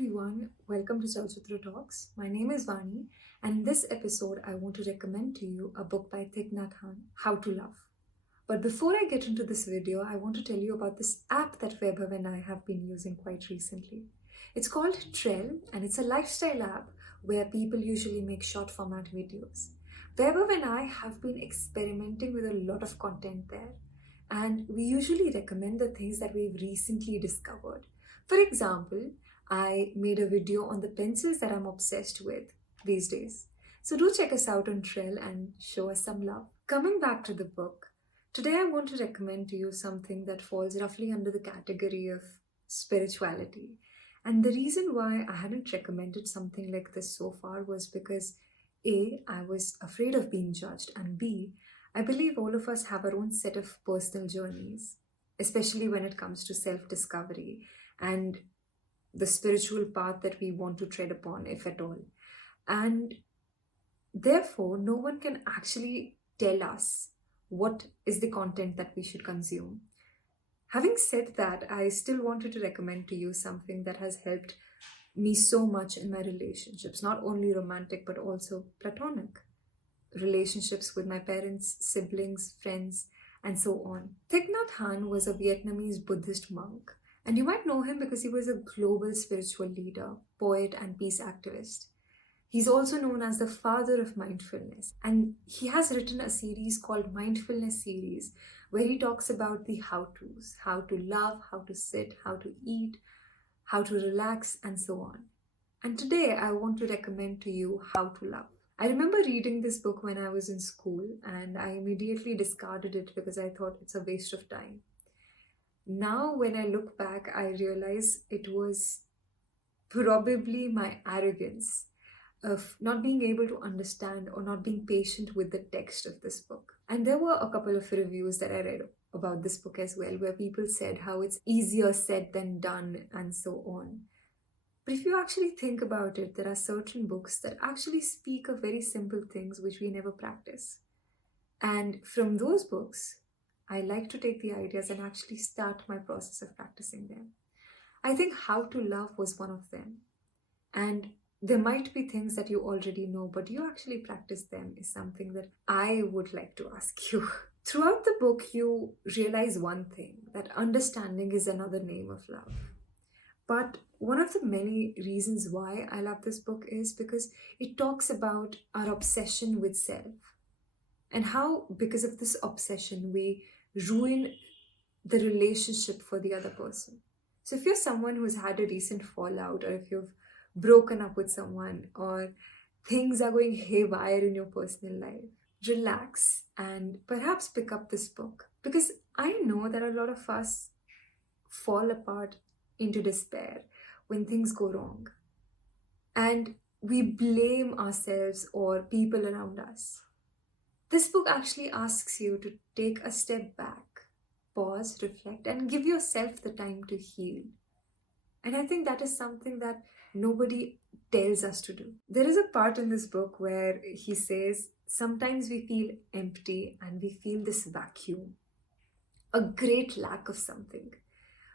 everyone, welcome to Chalchitra Talks. My name is Vani, and in this episode, I want to recommend to you a book by Thich Nhat Hanh, How to Love. But before I get into this video, I want to tell you about this app that Vaibhav and I have been using quite recently. It's called Trell, and it's a lifestyle app where people usually make short format videos. Vaibhav and I have been experimenting with a lot of content there, and we usually recommend the things that we've recently discovered. For example, I made a video on the pencils that I'm obsessed with these days. So do check us out on Trell and show us some love. Coming back to the book, today I want to recommend to you something that falls roughly under the category of spirituality. And the reason why I hadn't recommended something like this so far was because A, I was afraid of being judged, and B, I believe all of us have our own set of personal journeys, especially when it comes to self discovery and the spiritual path that we want to tread upon, if at all. And therefore, no one can actually tell us what is the content that we should consume. Having said that, I still wanted to recommend to you something that has helped me so much in my relationships, not only romantic but also platonic relationships with my parents, siblings, friends, and so on. Thich Nhat Hanh was a Vietnamese Buddhist monk, and you might know him because he was a global spiritual leader, poet, and peace activist. He's also known as the father of mindfulness, and he has written a series called Mindfulness Series, where he talks about the how-tos, how to love, how to sit, how to eat, how to relax, and so on. And today I want to recommend to you How to Love. I remember reading this book when I was in school, and I immediately discarded it because I thought it's a waste of time. Now, when I look back, I realize it was probably my arrogance of not being able to understand or not being patient with the text of this book. And there were a couple of reviews that I read about this book as well, where people said how it's easier said than done and so on. But if you actually think about it, there are certain books that actually speak of very simple things which we never practice. And from those books, I like to take the ideas and actually start my process of practicing them. I think How to Love was one of them. And there might be things that you already know, but do you actually practice them is something that I would like to ask you. Throughout the book, you realize one thing, that understanding is another name of love. But one of the many reasons why I love this book is because it talks about our obsession with self and how, because of this obsession, we ruin the relationship for the other person. So if you're someone who's had a recent fallout, or if you've broken up with someone, or things are going haywire in your personal life, relax and perhaps pick up this book. Because I know that a lot of us fall apart into despair when things go wrong. And we blame ourselves or people around us. This book actually asks you to take a step back, pause, reflect, and give yourself the time to heal. And I think that is something that nobody tells us to do. There is a part in this book where he says, sometimes we feel empty and we feel this vacuum, a great lack of something.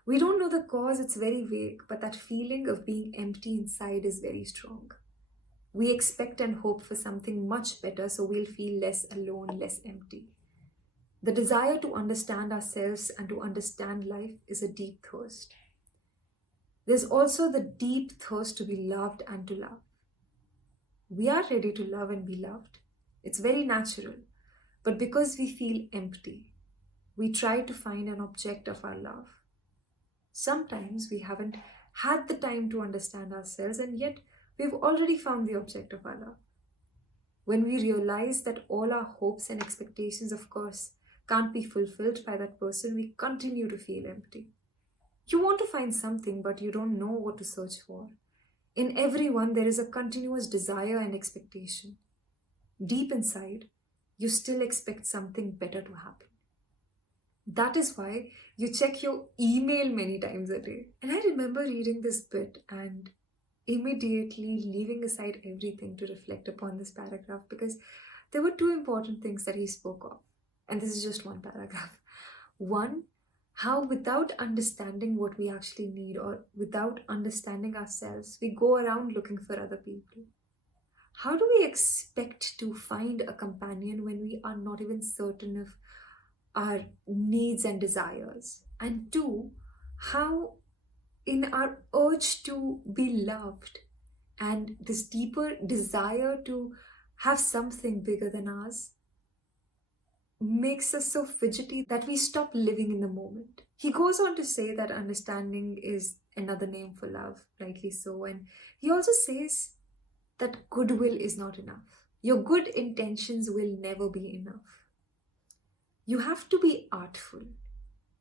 We don't know the cause, it's very vague, but that feeling of being empty inside is very strong. We expect and hope for something much better, so we'll feel less alone, less empty. The desire to understand ourselves and to understand life is a deep thirst. There's also the deep thirst to be loved and to love. We are ready to love and be loved. It's very natural. But because we feel empty, we try to find an object of our love. Sometimes we haven't had the time to understand ourselves, and yet we've already found the object of our love. When we realize that all our hopes and expectations, of course, can't be fulfilled by that person, we continue to feel empty. You want to find something, but you don't know what to search for. In everyone, there is a continuous desire and expectation. Deep inside, you still expect something better to happen. That is why you check your email many times a day. And I remember reading this bit and immediately leaving aside everything to reflect upon this paragraph, because there were two important things that he spoke of. And this is just one paragraph. One, How without understanding what we actually need or without understanding ourselves, we go around looking for other people. How do we expect to find a companion when we are not even certain of our needs and desires? And two, how in our urge to be loved and this deeper desire to have something bigger than us makes us so fidgety that we stop living in the moment. He goes on to say that understanding is another name for love, rightly so. And he also says that goodwill is not enough. Your good intentions will never be enough. You have to be artful.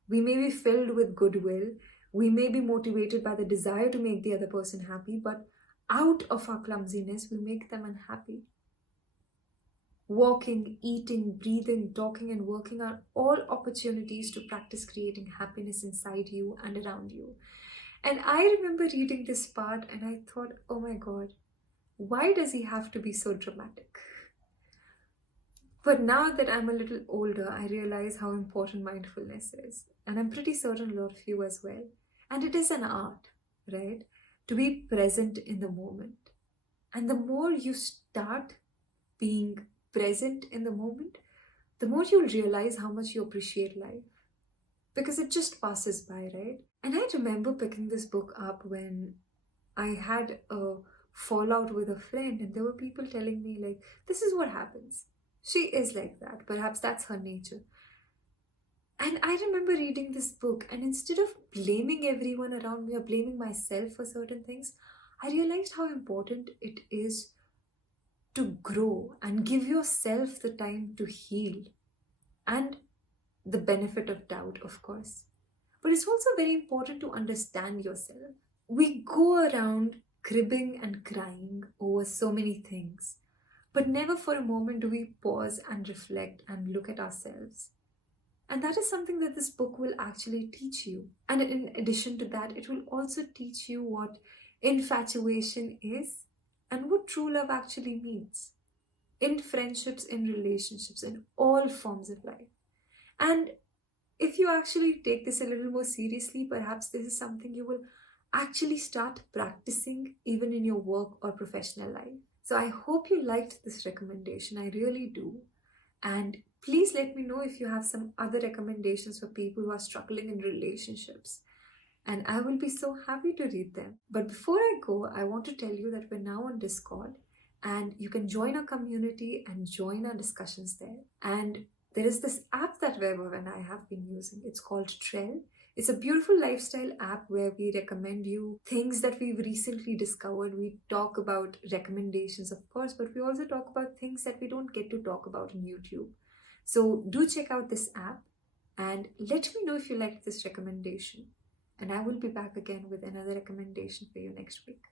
We may be filled with goodwill, we may be motivated by the desire to make the other person happy, but out of our clumsiness, we make them unhappy. Walking, eating, breathing, talking, and working are all opportunities to practice creating happiness inside you and around you. And I remember reading this part and I thought, oh my god, why does he have to be so dramatic? But now that I'm a little older, I realize how important mindfulness is. And I'm pretty certain a lot of you as well. And it is an art, right? To be present in the moment. And the more you start being present in the moment, the more you'll realize how much you appreciate life. Because it just passes by, right? And I remember picking this book up when I had a fallout with a friend, and there were people telling me, like, this is what happens. She is like that. Perhaps that's her nature. And I remember reading this book, and instead of blaming everyone around me or blaming myself for certain things, I realized how important it is to grow and give yourself the time to heal and the benefit of doubt, of course. But it's also very important to understand yourself. We go around cribbing and crying over so many things, but never for a moment do we pause and reflect and look at ourselves. And that is something that this book will actually teach you. And in addition to that, it will also teach you what infatuation is and what true love actually means in friendships, in relationships, in all forms of life. And if you actually take this a little more seriously, perhaps this is something you will actually start practicing even in your work or professional life. So I hope you liked this recommendation. I really do. And please let me know if you have some other recommendations for people who are struggling in relationships. And I will be so happy to read them. But before I go, I want to tell you that we're now on Discord and you can join our community and join our discussions there. And there is this app that Vaibhav and I have been using. It's called Trell. It's a beautiful lifestyle app where we recommend you things that we've recently discovered. We talk about recommendations, of course, but we also talk about things that we don't get to talk about on YouTube. So do check out this app and let me know if you liked this recommendation. And I will be back again with another recommendation for you next week.